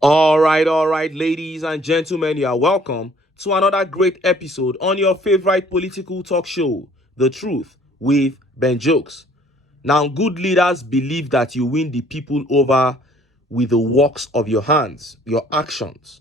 All right, ladies and gentlemen, you are welcome to another great episode on your favorite political talk show, The Truth with Ben Jokes. Now, good leaders believe that you win the people over with the works of your hands, your actions.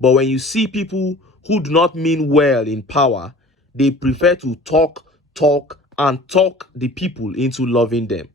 But when you see people who do not mean well in power, they prefer to and talk the people into loving them.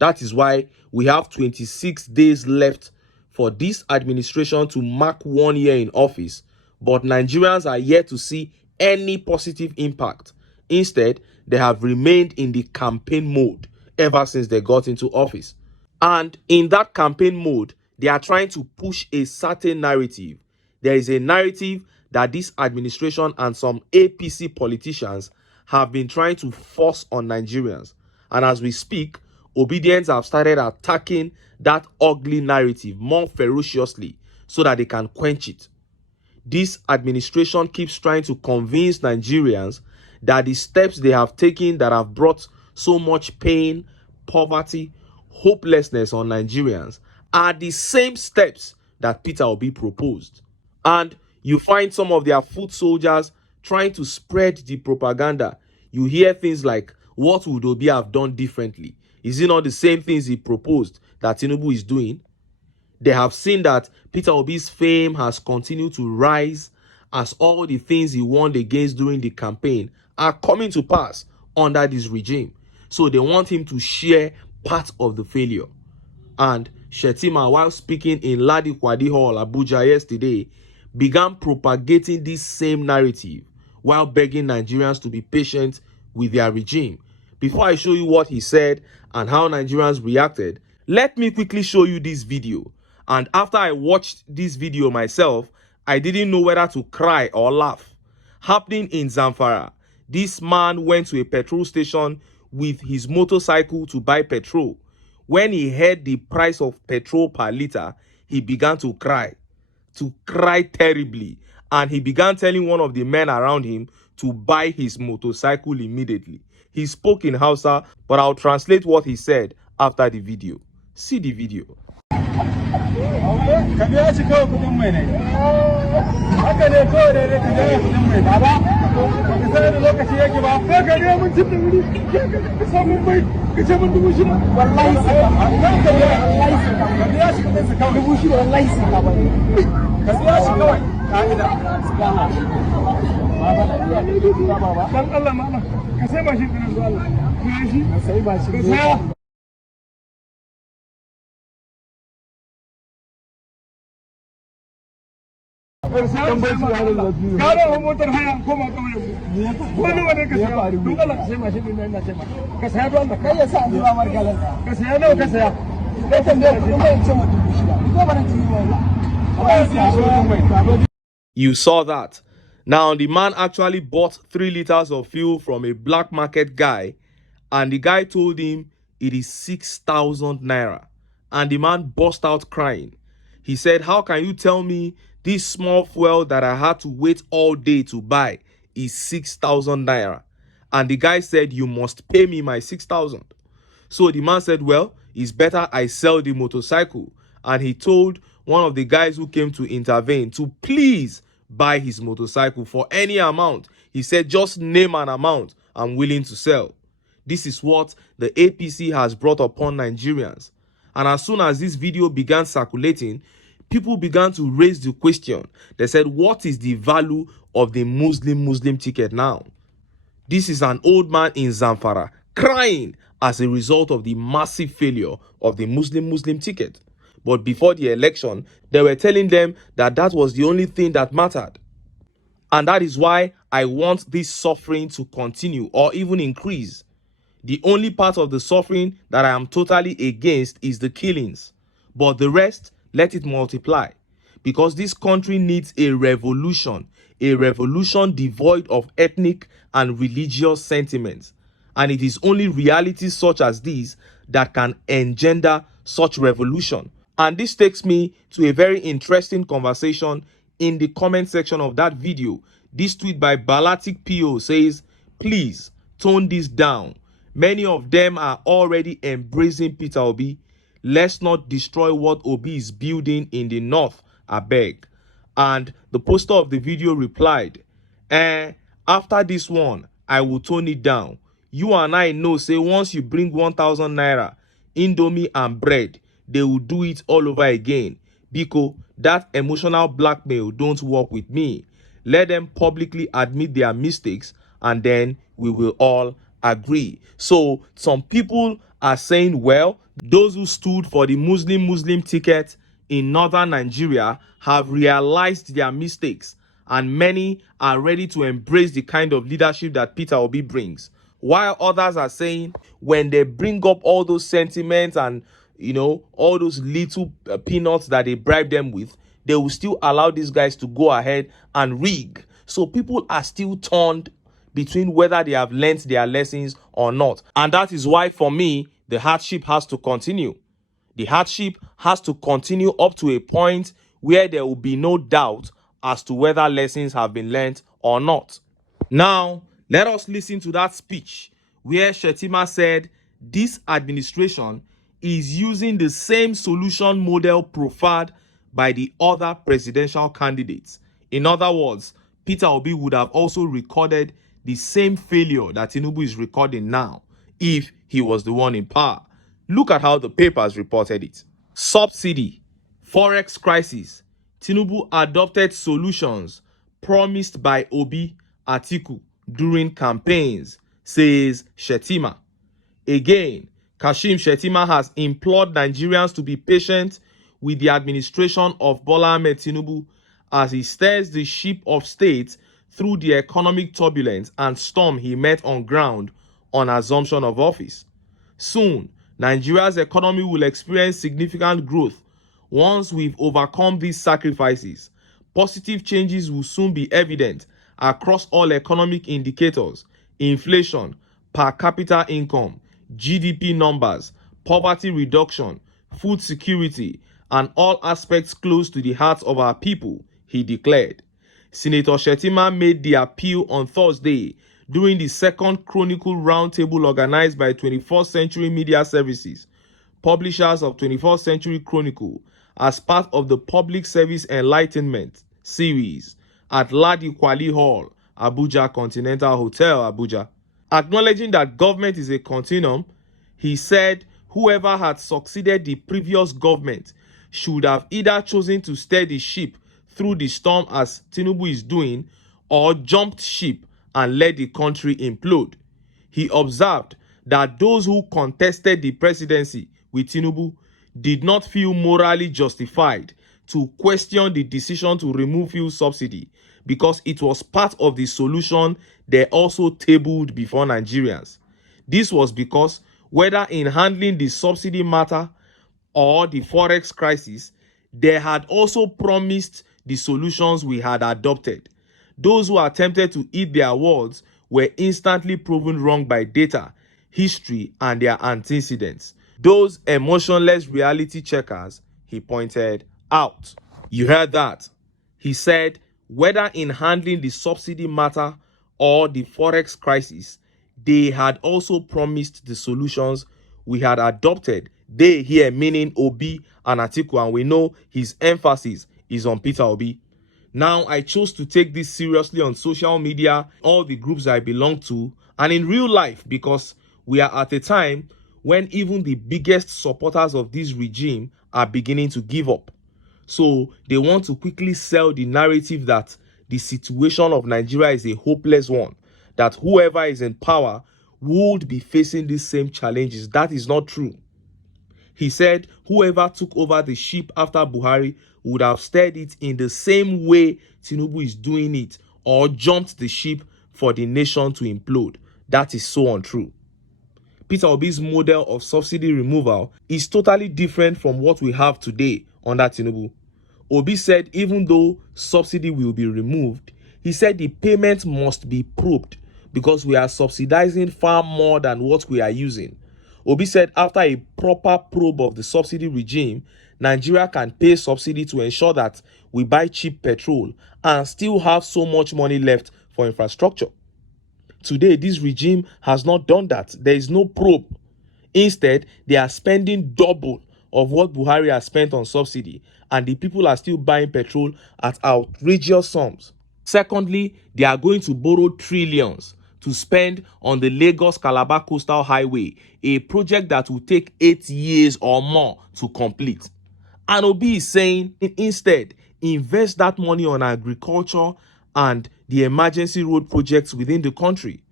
That is why we have 26 days left for this administration to mark 1 year in office, but Nigerians are yet to see any positive impact. Instead, they have remained in the campaign mode ever since they got into office. And in that campaign mode, they are trying to push a certain narrative. There is a narrative that this administration and some APC politicians have been trying to force on Nigerians. And as we speak, obedience have started attacking that ugly narrative more ferociously so that they can quench it. This administration keeps trying to convince Nigerians that the steps they have taken that have brought so much pain, poverty, hopelessness on Nigerians are the same steps that Peter Obi proposed. And you find some of their foot soldiers trying to spread the propaganda. You hear things like, what would Obi have done differently? Is it not the same things he proposed that Tinubu is doing? They have seen that Peter Obi's fame has continued to rise as all the things he warned against during the campaign are coming to pass under this regime. So they want him to share part of the failure. And Shettima, while speaking in Ladi Kwadi Hall, Abuja yesterday, began propagating this same narrative while begging Nigerians to be patient with their regime. Before I show you what he said and how Nigerians reacted, let me quickly show you this video. And after I watched this video myself, I didn't know whether to cry or laugh. Happening in Zamfara, this man went to a petrol station with his motorcycle to buy petrol. When he heard the price of petrol per liter, he began to cry terribly. And he began telling one of the men around him to buy his motorcycle immediately. He spoke in Hausa, but I'll translate what he said after the video. See the video. You saw that. Now, the man actually bought 3 liters of fuel from a black market guy, and the guy told him it is 6,000 naira. And the man burst out crying. He said, how can you tell me this small fuel that I had to wait all day to buy is 6,000 naira? And the guy said, you must pay me my 6,000. So the man said, well, it's better I sell the motorcycle. And he told one of the guys who came to intervene to please buy his motorcycle for any amount. He said, just name an amount I'm willing to sell. This is what the APC has brought upon Nigerians. And as soon as this video began circulating, people began to raise the question. They said, what is the value of the Muslim ticket now? This is an old man in Zamfara crying as a result of the massive failure of the Muslim ticket. But before the election, they were telling them that that was the only thing that mattered. And that is why I want this suffering to continue or even increase. The only part of the suffering that I am totally against is the killings. But the rest, let it multiply. Because this country needs a revolution devoid of ethnic and religious sentiments. And it is only realities such as these that can engender such revolution. And this takes me to a very interesting conversation in the comment section of that video. This tweet by Balatic PO says, please tone this down. Many of them are already embracing Peter Obi. Let's not destroy what Obi is building in the north I beg. And the poster of the video replied, after this one, I will tone it down. You and I know, say once you bring 1,000 naira, indomie and bread, they will do it all over again. Biko, that emotional blackmail don't work with me. Let them publicly admit their mistakes and then we will all agree. So some people are saying, well, those who stood for the Muslim ticket in northern Nigeria have realized their mistakes, and many are ready to embrace the kind of leadership that Peter Obi brings. While others are saying when they bring up all those sentiments and all those little peanuts that they bribe them with, they will still allow these guys to go ahead and rig. So people are still torn between whether they have learnt their lessons or not. And that is why, for me, the hardship has to continue. The hardship has to continue up to a point where there will be no doubt as to whether lessons have been learnt or not. Now, let us listen to that speech where Shettima said this administration is using the same solution model proffered by the other presidential candidates. In other words, Peter Obi would have also recorded the same failure that Tinubu is recording now if he was the one in power. Look at how the papers reported it. Subsidy, forex crisis, Tinubu adopted solutions promised by Obi, Atiku during campaigns, says Shettima. Again, Kashim Shettima has implored Nigerians to be patient with the administration of Bola Ahmed Tinubu as he steers the ship of state through the economic turbulence and storm he met on ground on assumption of office. Soon, Nigeria's economy will experience significant growth once we've overcome these sacrifices. Positive changes will soon be evident across all economic indicators: inflation, per capita income, GDP numbers, poverty reduction, food security, and all aspects close to the hearts of our people, he declared. Senator Shettima made the appeal on Thursday during the second Chronicle Roundtable organized by 21st Century Media Services, publishers of 21st Century Chronicle, as part of the Public Service Enlightenment series at Ladi Kwali Hall, Abuja Continental Hotel, Abuja. Acknowledging that government is a continuum, he said whoever had succeeded the previous government should have either chosen to steer the ship through the storm as Tinubu is doing, or jumped ship and let the country implode. He observed that those who contested the presidency with Tinubu did not feel morally justified to question the decision to remove fuel subsidy because it was part of the solution they also tabled before Nigerians. This was because whether in handling the subsidy matter or the forex crisis, they had also promised the solutions we had adopted. Those who attempted to eat their words were instantly proven wrong by data, history, and their antecedents. Those emotionless reality checkers, he pointed out. You heard that. He said, whether in handling the subsidy matter or the forex crisis, they had also promised the solutions we had adopted. They here meaning Obi and Atiku, and we know his emphasis is on Peter Obi. Now, I chose to take this seriously on social media, all the groups I belong to, and in real life, because we are at a time when even the biggest supporters of this regime are beginning to give up. So they want to quickly sell the narrative that the situation of Nigeria is a hopeless one, that whoever is in power would be facing these same challenges. That is not true. He said whoever took over the ship after Buhari would have steered it in the same way Tinubu is doing it, or jumped the ship for the nation to implode. That is so untrue. Peter Obi's model of subsidy removal is totally different from what we have today under Tinubu. Obi said even though subsidy will be removed, he said the payment must be probed because we are subsidizing far more than what we are using. Obi said after a proper probe of the subsidy regime, Nigeria can pay subsidy to ensure that we buy cheap petrol and still have so much money left for infrastructure. Today, this regime has not done that. There is no probe. Instead, they are spending double of what Buhari has spent on subsidy, and the people are still buying petrol at outrageous sums. Secondly, they are going to borrow trillions to spend on the Lagos-Calabar Coastal Highway, a project that will take 8 years or more to complete. And Obi is saying instead, invest that money on agriculture and the emergency road projects within the country.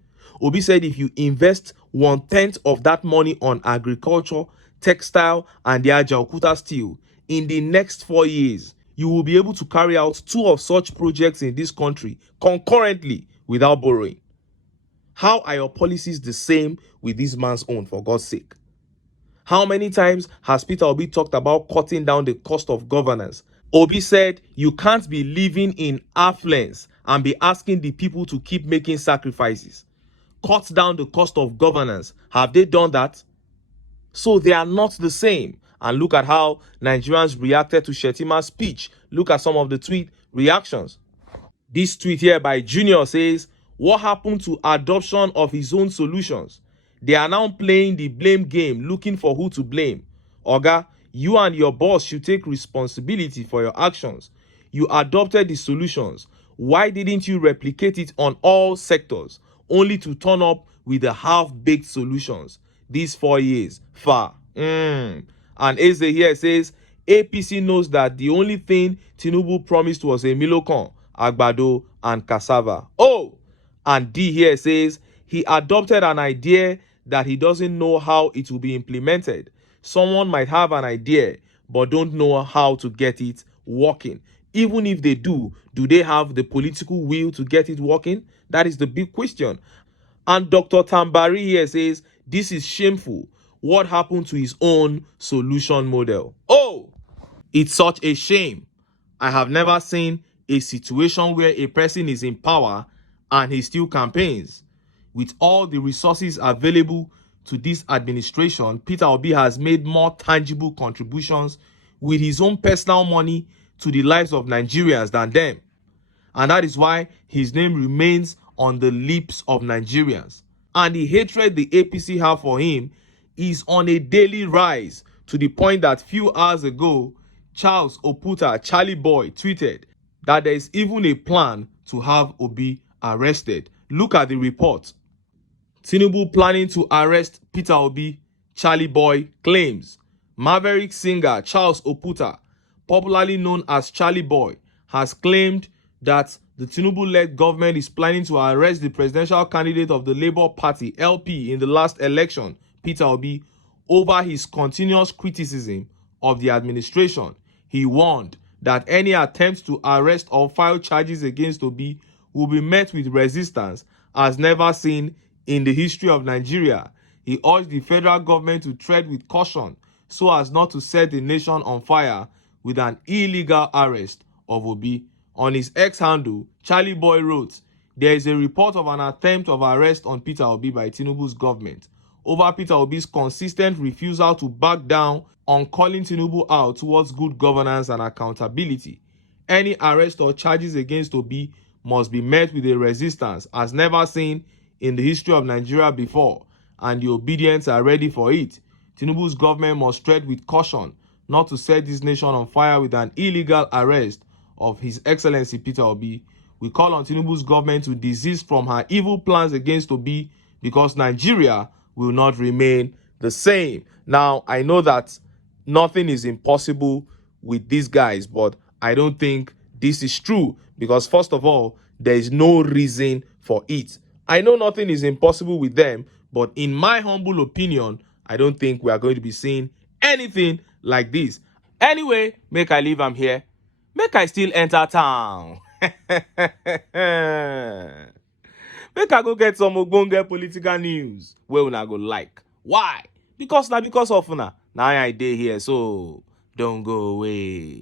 Obi said if you invest 1/10 of that money on agriculture, textile, and the Ajaokuta steel, in the next 4 years, you will be able to carry out 2 of such projects in this country concurrently without borrowing. How are your policies the same with this man's own, for God's sake? How many times has Peter Obi talked about cutting down the cost of governance? Obi said you can't be living in affluence and be asking the people to keep making sacrifices. Cut down the cost of governance. Have they done that? So they are not the same. And look at how Nigerians reacted to Shettima's speech. Look at some of the tweet reactions. This tweet here by Junior says, what happened to adoption of his own solutions? They are now playing the blame game, looking for who to blame. Oga, you and your boss should take responsibility for your actions. You adopted the solutions. Why didn't you replicate it on all sectors, only to turn up with the half-baked solutions? These 4 years, far. And Eze here says, APC knows that the only thing Tinubu promised was a Milocon, Agbado, and cassava. Oh! And D here says, he adopted an idea that he doesn't know how it will be implemented. Someone might have an idea, but don't know how to get it working. Even if they do they have the political will to get it working? That is the big question. And Dr. Tambari here says, this is shameful. What happened to his own solution model? Oh, it's such a shame. I have never seen a situation where a person is in power and he still campaigns. With all the resources available to this administration, Peter Obi has made more tangible contributions with his own personal money to the lives of Nigerians than them. And that is why his name remains on the lips of Nigerians. And the hatred the APC have for him is on a daily rise, to the point that few hours ago, Charles Oputa, Charlie Boy, tweeted that there is even a plan to have Obi arrested. Look at the report. Tinubu planning to arrest Peter Obi, Charlie Boy claims. Maverick singer Charles Oputa, popularly known as Charlie Boy, has claimed that the Tinubu-led government is planning to arrest the presidential candidate of the Labour Party, LP, in the last election, Peter Obi, over his continuous criticism of the administration. He warned that any attempt to arrest or file charges against Obi will be met with resistance as never seen in the history of Nigeria. He urged the federal government to tread with caution so as not to set the nation on fire with an illegal arrest of Obi. On his X handle, Charlie Boy wrote, there is a report of an attempt of arrest on Peter Obi by Tinubu's government over Peter Obi's consistent refusal to back down on calling Tinubu out towards good governance and accountability. Any arrest or charges against Obi must be met with a resistance as never seen in the history of Nigeria before, and the obedience are ready for it. Tinubu's government must tread with caution not to set this nation on fire with an illegal arrest of His Excellency Peter Obi. We call on Tinubu's government to desist from her evil plans against Obi, because Nigeria will not remain the same. Now, I know that nothing is impossible with these guys, but I don't think this is true, because first of all, there is no reason for it. I know nothing is impossible with them, but in my humble opinion, I don't think we are going to be seeing anything like this. Anyway, make I leave am here. Make I still enter town. Make I go get some ogbonge political news wey una go like. Why? Because of una. Now I dey here, so don't go away.